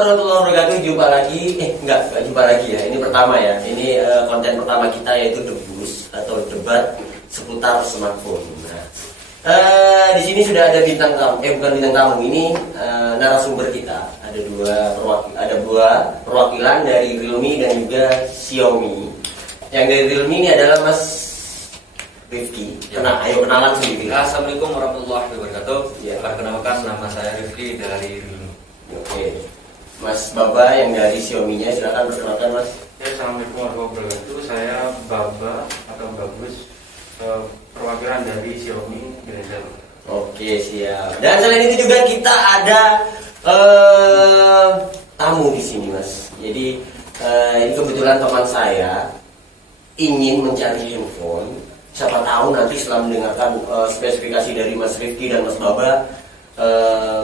warahmatullahi wabarakatuh. Jumpa lagi, enggak jumpa lagi ya. Ini pertama ya. Ini konten pertama kita yaitu debus atau debat seputar smartphone. Nah, di sini sudah ada bintang tamu, bukan bintang tamu. Ini narasumber kita. Ada dua perwakilan dari Realme dan juga Xiaomi. Yang dari Realme ini adalah Mas Rifki. Ayo kenalan sendiri. Assalamualaikum warahmatullahi wabarakatuh. Ya. Perkenalkan, nama saya Rifki dari Realme. Oke, Mas Baba yang dari Xiaomi-nya, silakan perkenalkan Mas. Ya, Assalamualaikum warahmatullahi wabarakatuh. Saya Baba atau Bagus, perwakilan dari Xiaomi Blazer. Oke, siap. Dan selain itu juga kita ada tamu di sini Mas. Jadi ini kebetulan teman saya ingin mencari handphone. Siapa tahu nanti setelah mendengarkan spesifikasi dari Mas Rifki dan Mas Baba,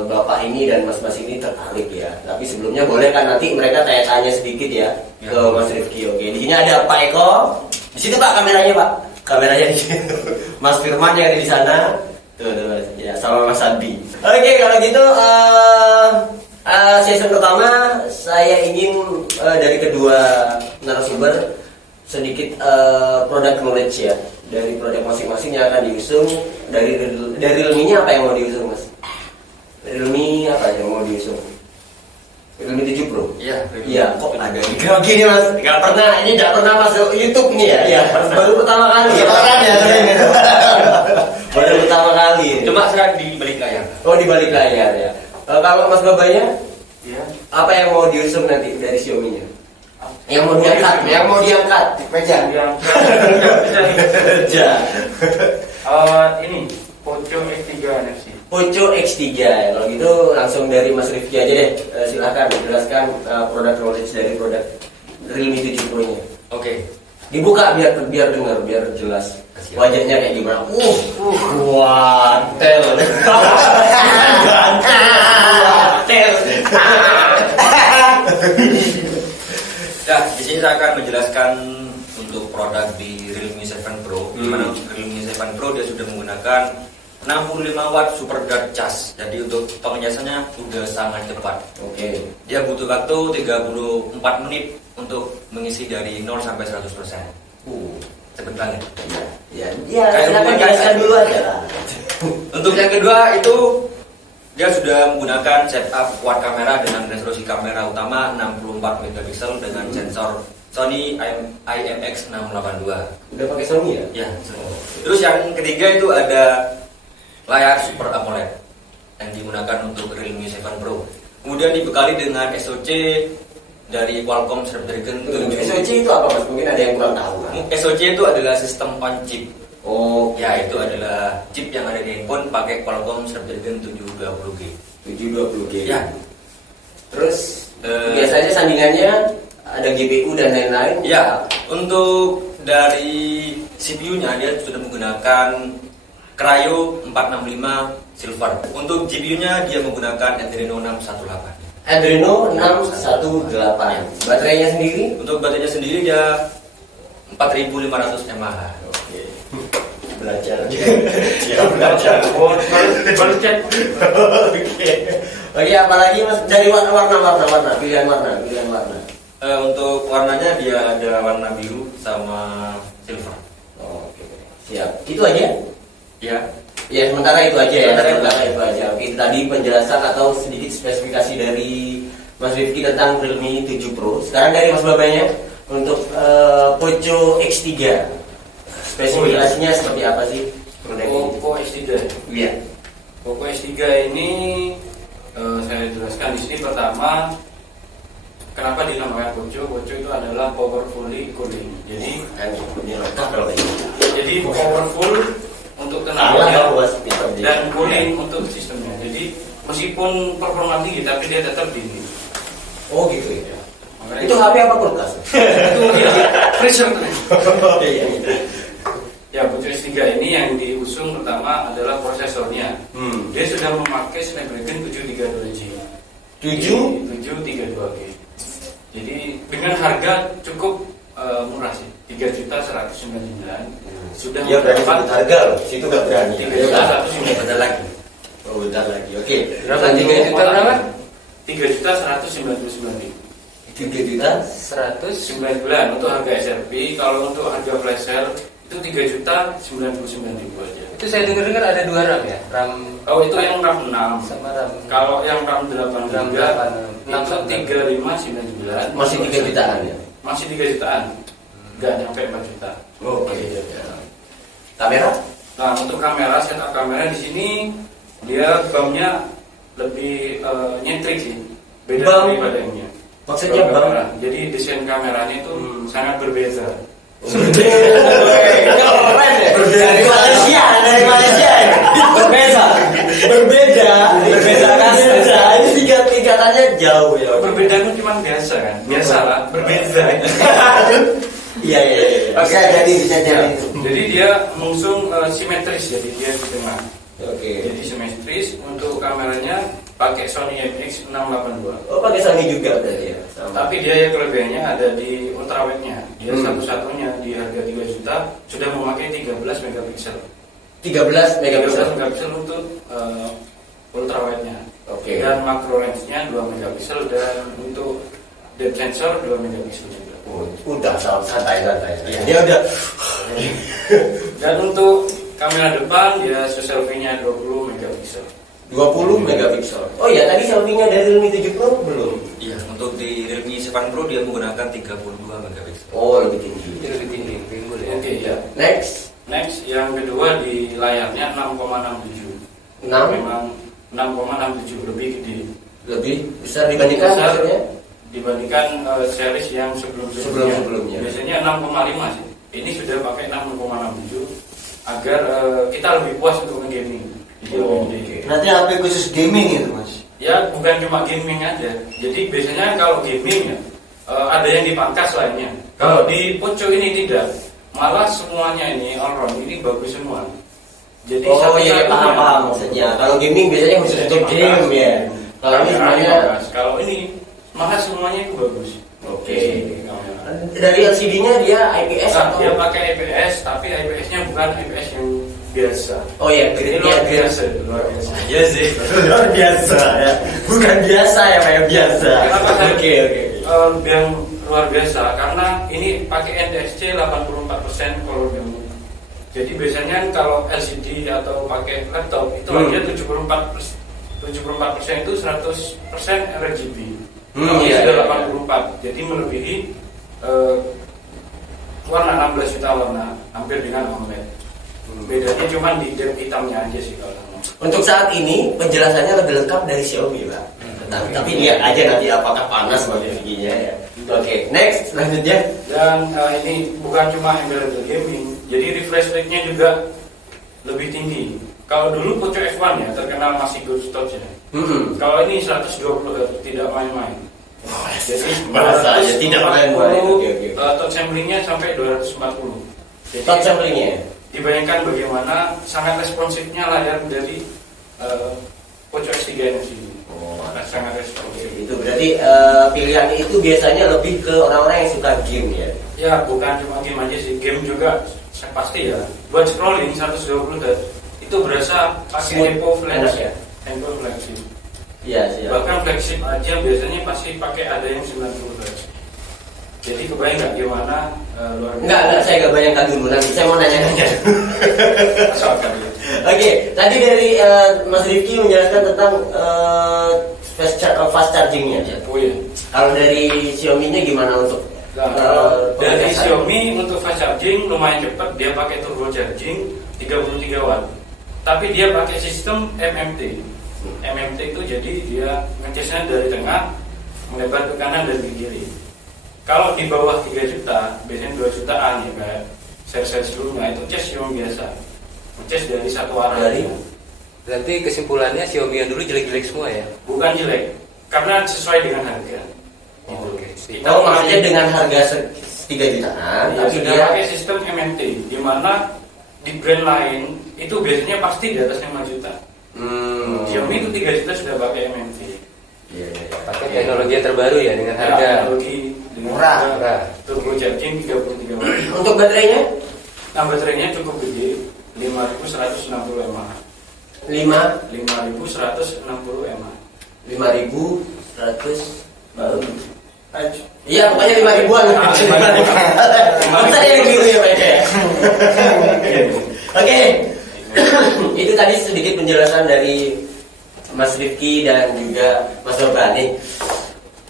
Bapak ini dan Mas-mas ini tertarik ya. Tapi sebelumnya boleh kan nanti mereka tanya-tanya sedikit ya ke Mas Rifki. Oke, di sini ada Pak Eko. Di situ Pak kameranya Pak. Kameranya di situ. Mas Firman yang ada di sana. Tuh, ya sama Mas Adi. Oke, kalau gitu season pertama saya ingin dari kedua narasumber sedikit produk knowledge ya. Dari produk masing-masing yang akan diusung. Dari Realme-nya apa yang mau diusung Mas? Realme apa yang mau diusung? Realme 7 Pro? Iya, kok ada gini Mas? Ini nggak pernah masuk YouTube nih ya? Iya, baru pertama kali. Baru pertama kali. Cuma saya di balik layar. Oh, di balik layar ya. Kalau Mas Babanya, Ya. apa yang mau diusung nanti dari Xiaomi-nya? Yang mau diangkat, pegang. Ini Poco X3 NFC. Poco X3 ya. Kalau gitu langsung dari Mas Rifki aja deh. Silahkan jelaskan produk knowledge dari produk Realme 7 Pro-nya. Oke. Dibuka biar dengar, biar jelas. Wajahnya kayak gimana? Watel. Ya, di sini saya akan menjelaskan untuk produk di Realme 7 Pro. Di mana Realme 7 Pro dia sudah menggunakan 65 watt super dart charge. Jadi untuk pengecasannya sudah sangat cepat. Oke. Dia butuh waktu 34 menit untuk mengisi dari 0 sampai 100%. Cepet banget. Ya, silakan jelaskan dulu aja lah. Untuk yang kedua itu dia sudah menggunakan setup quad kamera dengan resolusi kamera utama 64 megapiksel dengan sensor Sony IMX682. Udah pakai Sony ya? Ya. Terus yang ketiga itu ada layar Super AMOLED yang digunakan untuk Realme 7 Pro. Kemudian dibekali dengan SoC dari Qualcomm Snapdragon 7. SoC itu apa Mas? Mungkin ada yang kurang tahu kan? SoC itu adalah sistem on chip. Oh, Ya, itu adalah chip yang ada di handphone pakai Qualcomm Snapdragon 720G. 720G. Ya. Terus biasanya sandingannya ada GPU dan lain-lain. Ya, untuk dari CPU-nya dia sudah menggunakan Cryo 465 Silver. Untuk GPU-nya dia menggunakan Adreno 618. Adreno 618. Baterainya sendiri? Untuk baterainya sendiri dia 4500 mAh. Oke. Belajar. Ya, belajar. Baru cek. Oke, apalagi Mas dari warna, pilihan warna. Untuk warnanya dia ada warna biru sama silver. Oke. Siap. Itu aja? Ya. Ya, sementara itu aja ya. Sementara itu aja. Oke, itu tadi penjelasan atau sedikit spesifikasi dari Mas Rifki tentang Realme 7 Pro. Sekarang dari Mas Babanya untuk Poco X3. Spesifikasinya seperti apa sih? Poco X3. Iya. Poco X3 ini saya jelaskan di sini. Pertama, kenapa dinamakan Poco? Poco itu adalah powerfully cooling. Jadi powerful untuk tenaganya dan cooling untuk sistemnya. Jadi meskipun performa tinggi tapi dia tetap dingin. Oh gitu ya. Itu HP apa kulkas? Itu ya, freezer. Iya. Ya, Poco X3 ini yang diusung pertama adalah prosesornya. Dia sudah memakai Snapdragon 732G. 732G. Jadi dengan harga cukup murah sih, 3.199.000. Sudah Ya berani sebut harga loh, situ nggak berani. 3.199.000 Bentar lagi. Oh bentar lagi, oke. Berapa? Selanjutnya 3 juta berapa? 3.199.000. 3.100.000. 9 untuk harga SRP. Kalau untuk harga flash sale itu 3.099.000 aja. Itu saya dengar ada 2 RAM ya, RAM. Oh itu yang RAM 6. Sama RAM. Kalau yang RAM 8 RAM juga 8, itu 3.599. Masih 3 jutaan ya. Masih 3 jutaan. Nggak nyampe 4 juta. Oke. Kamera? Nah untuk kamera, setup kamera di sini dia BAM-nya lebih nyentrik sih. Beda BAM? daripada yang ini. Maksudnya Kalau BAM? kamera. Jadi desain kameranya itu sangat berbeda. Keren ya. Dari Malaysia ya. Berbeda kan. Ini tingkatannya jauh ya. Berbeda itu cuma biasa kan? Biasa lah, berbeda. Iya. Bisa jadi. Jadi dia mengusung simetris, jadi dia di tengah. Oke. Jadi simetris. Untuk kameranya pakai Sony FX682. Oh pakai Sony juga berarti ya. Sama. Tapi dia yang kelebihannya ada di ultrawide-nya. Dia satu-satunya di harga 3 juta sudah memakai 13 megapiksel. 13 megapiksel. 13 megapiksel untuk ultrawide-nya. Oke. Dan macro lens-nya 2 megapiksel dan untuk depth sensor 2 megapiksel juga. Udah santai. Ya, dia udah. Dan untuk kamera depan dia selfie-nya 20 megapiksel. 20 megapiksel. Oh ya, tadi selfie-nya dari Realme 7 Pro belum? Iya, untuk di Realme 7 Pro dia menggunakan 32 megapiksel. Oh, lebih tinggi. Itu lebih tinggi, pinggul ya. Oke ya. Next, Yang kedua di layarnya 6,67. 6 Memang 6,67 lebih gede. lebih besar dibandingkan Besar. maksudnya? Dibandingkan series yang sebelumnya. Sebelum-sebelumnya. Biasanya 6,5 sih. Ini sudah pakai 6,67 agar kita lebih puas untuk nge-gaming. Jadi Oh, lebih gede. Berarti HP khusus gaming itu mas? Ya bukan cuma gaming aja. Jadi biasanya kalau gaming ya ada yang dipangkas lainnya. Kalau di Poco ini tidak. Malah semuanya ini all round ini bagus semua. Jadi Oh satu-satunya- iya, paham maksudnya. Kalau gaming biasanya khusus untuk game ya. Kalau ini semuanya Kalau ini malah semuanya itu bagus. Oke. Kamera. Dari LCD-nya dia IPS Nah, atau? dia pakai IPS, tapi IPS-nya bukan IPS yang biasa. Oh iya, Ini grade-nya luar grade. biasa, luar biasa. Iya sih. Luar biasa ya. Bukan biasa ya, kayak biasa. Kenapa saya Oke. yang luar biasa? Karena ini pakai NTSC 84% color gamut. Jadi biasanya kalau LCD atau pakai laptop itu hanya 74% itu 100% RGB. Iya, Sudah iya. 84. Jadi melebihi warna 16 juta warna, hampir dengan OLED. Bedanya cuma di depth hitamnya aja sih kalau. Untuk saat ini penjelasannya lebih lengkap dari Xiaomi Pak. Tapi lihat aja nanti apakah panas notifikasinya ya. Oke, next selanjutnya. Dan ini bukan cuma embedded gaming, jadi refresh rate-nya juga lebih tinggi. Kalau dulu Poco F1 ya terkenal masih good touch ya. Kalau ini 120 Hz, tidak main-main. Jadi Bahasa aja tidak main-main. Oke. touch sampling-nya sampai 240. Jadi Touch sampling-nya. dibayangkan bagaimana sangat responsifnya layar dari Poco X3 ini. Sangat responsif. Itu berarti pilihan itu biasanya lebih ke orang-orang yang suka game ya. Ya bukan cuma game aja sih, game juga pasti ya. Buat scrolling 120 Hz itu berasa pakai Smooth, tempo enak flash ya? tempo flagship. Iya sih. Bahkan flagship aja biasanya pasti pakai ada yang 90 Hz. Jadi kebayang nggak gimana luar biasa. Enggak, saya nggak bayangkan dulu nanti. Saya mau nanya-nanya. Masuk akal ya. Oke, tadi dari Mas Rifki menjelaskan tentang fast charging-nya. Oh iya. Kalau dari Xiaomi-nya gimana untuk Nah, kalau dari pengecasan? Xiaomi untuk fast charging lumayan cepat, dia pakai turbo charging 33 watt. Tapi dia pakai sistem MMT. MMT itu jadi dia ngecasnya dari tengah melebar ke kanan dan ke kiri. Kalau di bawah 3 juta, biasanya 2 jutaan ya kayak seri-seri sebelumnya itu cas yang biasa. Ngecas dari satu arah. Dari? Berarti kesimpulannya Xiaomi yang dulu jelek-jelek semua ya? Bukan jelek, karena sesuai dengan harga. Oh, Gitu. oke. Kita Oh, maksudnya dengan harga 3 jutaan, Ya, tapi sudah dia pakai sistem MMT, di mana di brand lain itu biasanya pasti di atas 5 juta. Xiaomi itu 3 juta sudah pakai MMT. Iya. Pakai teknologi yang terbaru ya dengan harga Teknologi dengan murah. harga turbo charging 33 watt. Untuk baterainya Nah, baterainya cukup gede, 5160 mAh. 5 5160 mAh. 5.100 baru. Iya, pokoknya 5.000-an. Masa yang biru ya, Pak ya? Oke. Itu tadi sedikit penjelasan dari Mas Rifki dan juga Mas Robani.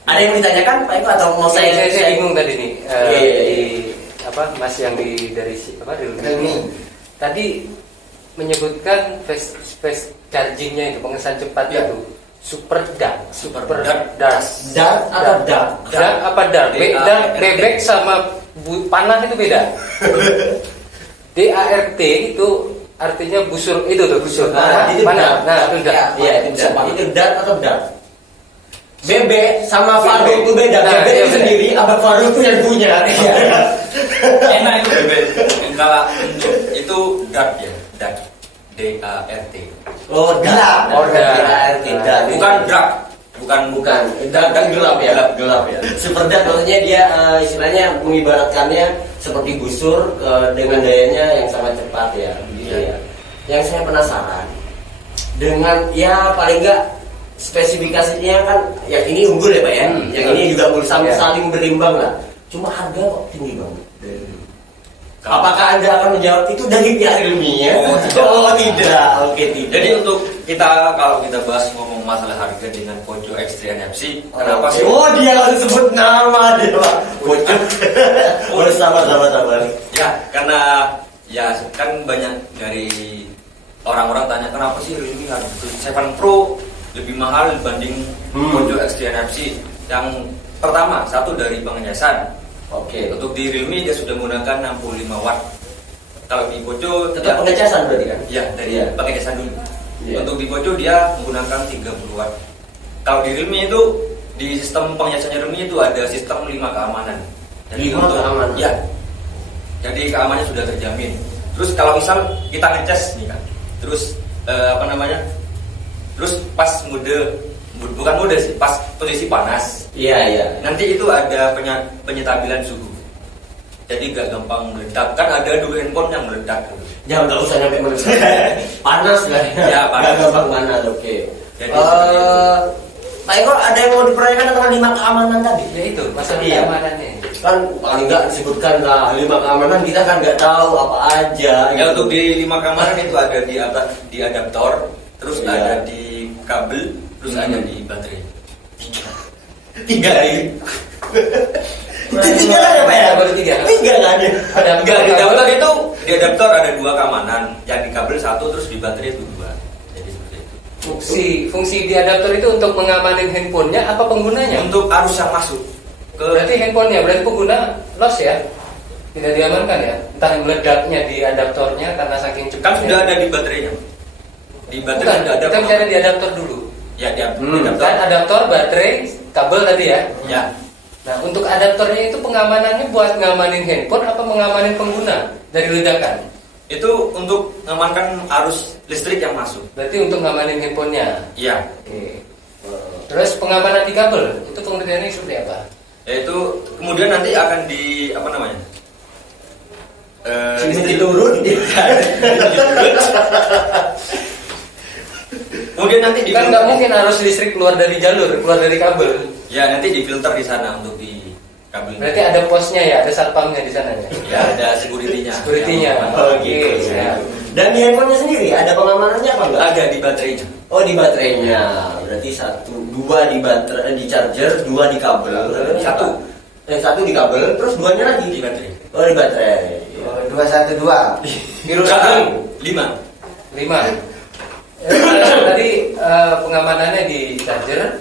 Ada yang ditanyakan Pak Eko atau mau Saya saya bingung tadi nih. Di Mas yang dari Realme. tadi menyebutkan fast chargingnya itu pengesan cepat Ya. itu super dark. dark atau dark? Dark apa dark? Dark bebek sama panah itu beda. DART itu artinya busur itu tuh busur. Nah, itu Panah. dark. Nah, itu dark. Iya, itu dark atau dark? Bebek sama Faru itu beda. Nah, Bebek iya, itu beda. sendiri, Abang Faru itu yang punya. Enak itu bebek. Kalau itu dark ya, dark. DART. Oh, dark. Oh, dark. Dark. Bukan dark, Bukan, dark gelap ya, gelap ya. Super dark maksudnya dia istilahnya mengibaratkannya seperti busur dengan dayanya yang sangat cepat ya, begitu ya. Yang saya penasaran dengan ya paling enggak spesifikasinya kan yang ini unggul ya Pak ya, yang ini juga unggul saling berimbang lah. Cuma harga kok tinggi banget. Apakah Anda akan menjawab itu dari pihak ilmiah? Oh tidak, oke tidak. Jadi untuk kita kalau kita bahas ngomong masalah harga dengan Poco X3 NFC, kenapa sih? Oh dia langsung sebut nama dia Pak. Bocor. Oh sabar. Ya karena ya kan banyak dari orang-orang tanya kenapa sih Realme harga 7 Pro lebih mahal dibanding Poco X3 NFC. Yang pertama satu dari pengecasan. Oke. Untuk di Realme dia sudah menggunakan 65 watt. Kalau di Poco Tetap pengecasan berarti kan? ya dari Iya. pengecasan dulu. Iya. Untuk di Poco dia menggunakan 30 watt. Kalau di Realme itu di sistem pengecasannya Realme itu ada sistem 5 keamanan. 5 keamanan? Ya. Jadi keamanannya sudah terjamin. Terus kalau misal kita ngecas nih kan, terus terus pas bukan mode sih, pas posisi panas. Iya. Nanti itu ada penyetabilan suhu. Jadi gak gampang meledak. Kan ada dulu handphone yang meledak. Jangan nggak usah nyampe meledak. Panas lah. Ya, panas. Nggak gampang panas. Oke. Jadi Pak Eko ada yang mau dipertanyakan tentang 5 keamanan tadi? Ya itu masalah Iya. keamanannya. Kan paling nggak disebutkan lah 5 keamanan kita kan nggak tahu apa aja. Ya gitu. untuk di 5 keamanan itu ada di atas di adaptor, terus Iya. ada di kabel, terus ada di baterai. 3 ini. Itu 3 kan ya Pak ya? Baru 3. 3 kan ada. Enggak, di adaptor itu di adaptor ada 2 keamanan, yang di kabel 1 terus di baterai itu 2. Jadi seperti itu. Fungsi di adaptor itu untuk mengamanin handphonenya apa penggunanya? Untuk arus yang masuk ke Berarti handphonenya, berarti pengguna loss ya? Tidak diamankan ya? Entah meledaknya di adaptornya karena saking cepatnya. kan sudah ada di baterainya. Di baterai Bukan, sudah ada. kita bicara di adaptor dulu. Ya di Kan adaptor. adaptor, baterai, kabel tadi ya? Ya. Nah untuk adaptornya itu pengamanannya buat ngamanin handphone apa mengamanin pengguna dari ledakan? Itu untuk mengamankan arus listrik yang masuk. Berarti untuk ngamanin handphonenya. Iya. Oke. Terus pengamanan di kabel itu pengertiannya seperti apa? Yaitu kemudian nanti akan di apa namanya? Diturun. Kemudian nanti di Kan nggak mungkin arus listrik keluar dari jalur, keluar dari kabel. Ya nanti difilter di sana untuk di kabel. Berarti ada posnya ya, ada satpamnya di sana ya. Ya ada security-nya. Security-nya. Oh Oke, gitu. ya. Dan di handphonenya sendiri ada pengamanannya apa enggak? Ada di baterainya. Oh di baterainya, berarti 2 di baterai, di charger, 2 di kabel, Satu. 1 di kabel, terus 2-nya lagi Di baterai. Oh di baterai. 212. Biru Satu. 5. 5. Tadi pengamanannya di charger,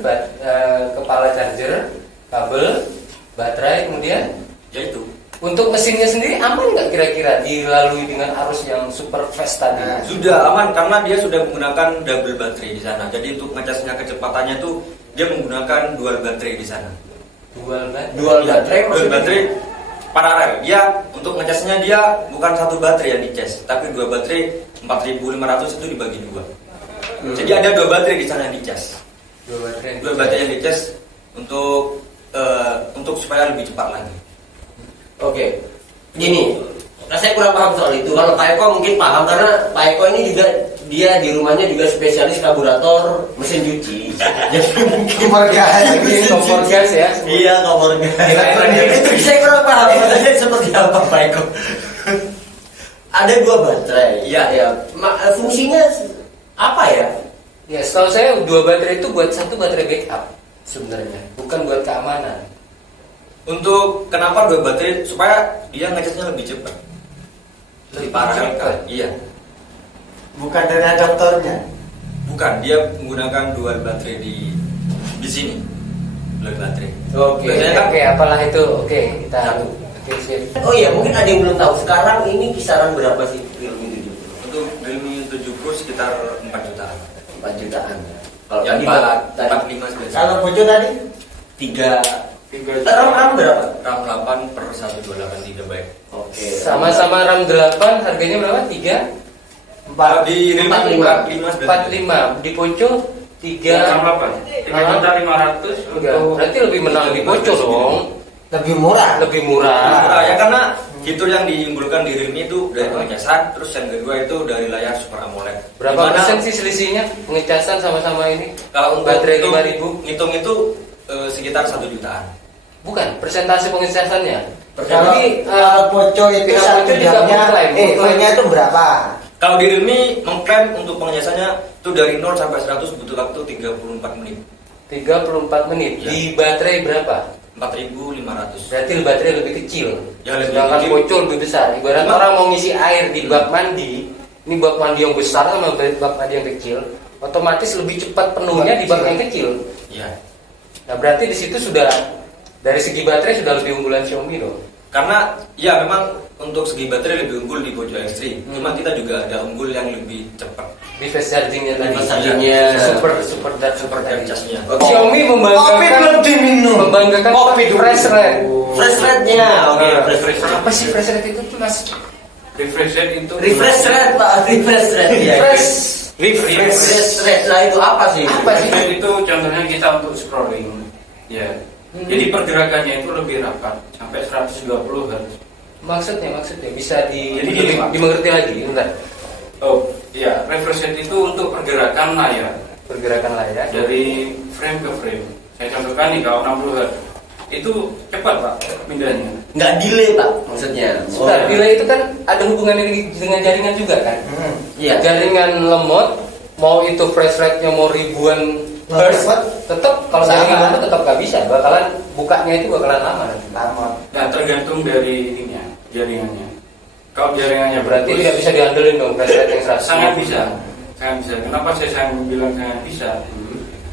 kepala charger, kabel, baterai, kemudian Ya itu. untuk mesinnya sendiri aman nggak kira-kira dilalui dengan arus yang super fast tadi? Sudah aman karena dia sudah menggunakan double baterai di sana. Jadi untuk ngecasnya kecepatannya itu dia menggunakan dual baterai di sana. Dual baterai. Dual baterai Dual maksudnya? baterai paralel. Dia untuk ngecasnya dia bukan satu baterai yang dicas, tapi 2 baterai 4500 itu dibagi 2. Jadi ada 2 baterai di sana yang dicas. Dua baterai yang dicas untuk supaya lebih cepat lagi. Oke, gini, saya kurang paham soal itu. Kalau Pak Eko mungkin paham karena Pak Eko ini juga dia di rumahnya juga spesialis karburator mesin cuci. Jadi mungkin Kompor gas. Ini kompor gas ya. iya kompor gas. Kira-kira Itu saya kurang paham sebenarnya seperti apa Pak Eko. Ada 2 baterai. Iya. Ya. Fungsinya apa ya? Ya, setahu saya 2 baterai itu buat 1 baterai backup sebenarnya, bukan buat keamanan. Untuk kenapa 2 baterai? Supaya dia ngecasnya lebih cepat. Lebih parah cepat. kan? Iya. Bukan dari adaptornya. Bukan, dia menggunakan dual baterai di sini. Dual baterai. Oke, Biasanya kan oke, apalah itu. Oke, kita Satu. oke, siap. Oh iya, mungkin ada yang belum tahu. Sekarang ini kisaran berapa sih Realme 70? untuk Realme 7 Pro sekitar 4 jutaan. 4 jutaan. Kalau Yang tadi 45 sebenarnya. Kalau bocor tadi 3 3 RAM berapa? RAM 8 per 128 GB. Oke. Sama-sama RAM 8 harganya berapa? 3 Di Realme 45 45 di Poco 3 3 500 enggak, berarti lebih menang di Poco dong. lebih murah. Lebih murah. Nah, ya karena fitur yang diunggulkan di Realme itu dari pengecasan, terus yang kedua itu dari layar Super AMOLED. Berapa Dimana persen sih selisihnya pengecasan sama-sama ini? Kalau untuk Baterai hitung- 5.000? ngitung itu sekitar 1 jutaan. Bukan, persentase pengecasannya. Kalau Jadi Poco itu pihak satu Poco juga jamnya, mengklaim. filenya itu berapa? Kalau di Realme mengklaim untuk pengecasannya itu dari 0 sampai 100 butuh waktu 34 menit. 34 menit. Ya. Di baterai berapa? 4.500. Berarti baterai lebih kecil. Ya, lebih Sedangkan kecil. Poco lebih besar. Ibarat Cuma- orang mau ngisi air di bak mandi, ini bak mandi yang besar sama bak mandi yang kecil, otomatis lebih cepat penuhnya di bak yang kecil. Ya. Nah, berarti di situ sudah dari segi baterai sudah lebih unggulan Xiaomi dong. Karena ya memang untuk segi baterai lebih unggul di Poco X3. Cuma kita juga ada unggul yang lebih cepat. Di fast chargingnya tadi. Fast chargingnya. super Dan tadi. casnya. Xiaomi Kopi belum membanggakan diminum. membanggakan Kopi dulu. fresh rate. Fresh rate-nya. Oke, fresh rate. Apa sih fresh rate itu tuh, Mas? refresh rate itu Refresh rate, Pak. Refresh rate. Iya. Fresh. Refresh rate. Nah, itu apa sih? Apa sih? Refresh itu contohnya kita untuk scrolling ya. Jadi pergerakannya itu lebih rapat sampai 120 Hz. Maksudnya bisa Jadi gini, Pak. dimengerti lagi, bentar. Oh, iya, refresh rate itu untuk pergerakan layar Pergerakan layar. dari frame ke frame. Saya contohkan nih kalau 60 Hz. Itu cepat, Pak, pindahnya. Nggak delay, Pak. Maksudnya. Sebentar, delay itu kan ada hubungannya dengan jaringan juga kan? Iya. Jaringan lemot, mau itu fresh rate-nya mau ribuan hertz, tetap kalau Sama. jaringan lemot tetap nggak bisa. Bakalan bukanya itu bakalan lama nanti. Lama. Nah, tergantung dari ininya, jaringannya. Kalau jaringannya Berarti bagus, tidak bisa diandelin dong fresh rate yang 100. sangat bisa. Sangat bisa. Kenapa saya sangat bilang sangat bisa?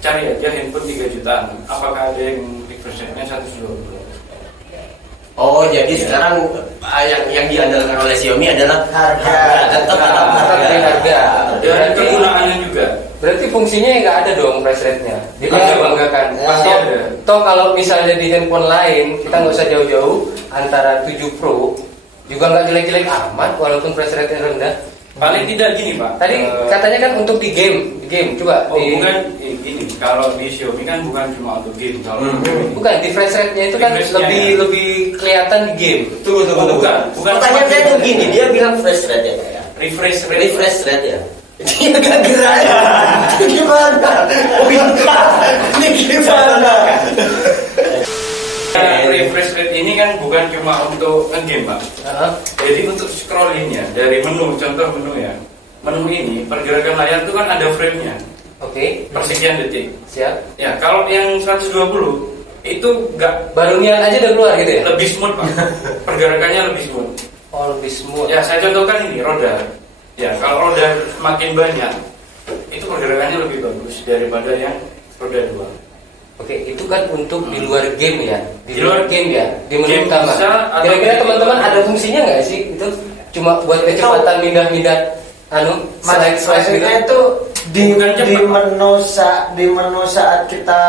Cari aja handphone 3 jutaan. Apakah ada yang refresh rate-nya 120? Oh, jadi sekarang yang diandalkan oleh Xiaomi adalah Harga. tetap Tetap di harga. Dan Berarti kegunaannya juga. Berarti fungsinya nggak ada dong fresh rate-nya. Dia Ada, pasti Bang. banggakan. Pasti Toh- ada. Toh kalau misalnya di handphone lain, kita nggak usah jauh-jauh antara 7 Pro juga nggak jelek-jelek amat walaupun fresh rate-nya rendah. Paling tidak gini, Pak. Tadi katanya kan untuk di game coba Oh, di bukan gini. Kalau di Xiaomi kan bukan cuma untuk game. Kalau bukan di fresh rate-nya itu kan Refresh-nya, lebih kelihatan di game. Tunggu. bukan. Pertanyaan saya tuh gini, dia bilang fresh rate ya, Pak, ya? refresh rate. Refresh rate ya. Dia agak gerak ya. Gimana? Ini gimana? Refresh rate ini kan bukan cuma untuk nge-game, Pak. Heeh. Jadi untuk scrollingnya dari menu, contoh menu ya. Menu ini pergerakan layar itu kan ada frame-nya Oke, per sekian detik. siap. Ya, kalau yang 120 itu nggak Baru niat aja udah keluar gitu ya? lebih smooth, Pak. Pergerakannya lebih smooth. Oh, lebih smooth. Ya, saya contohkan ini roda. Ya, kalau roda semakin banyak, itu pergerakannya lebih bagus daripada yang roda 2. Oke, itu kan untuk di luar game ya. Di Di luar luar game ya, di menu game utama. bisa, atau Kira-kira di- teman-teman ada fungsinya nggak sih itu? Cuma buat kecepatan mindah-mindah slice gitu. Maksudnya itu di Bukan cepat, di Pak. menu saat kita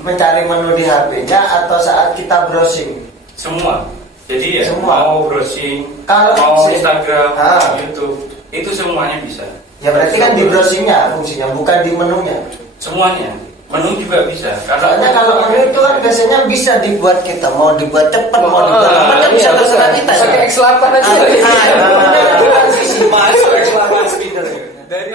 mencari menu di HP-nya atau saat kita browsing. Semua. Jadi ya, Semua. mau browsing, Kalau mau si- Instagram, Ah. YouTube, itu semuanya bisa. Ya berarti kan di browsingnya fungsinya, bukan di menunya. Semuanya. Menu juga bisa. Soalnya kalau menu itu kan biasanya bisa dibuat kita mau dibuat cepat mau dibuat Ah, lama kan iya, bisa terserah betul. kita. Pakai X8 aja. Ah, ah, ah. Masuk X8 spinner. Dari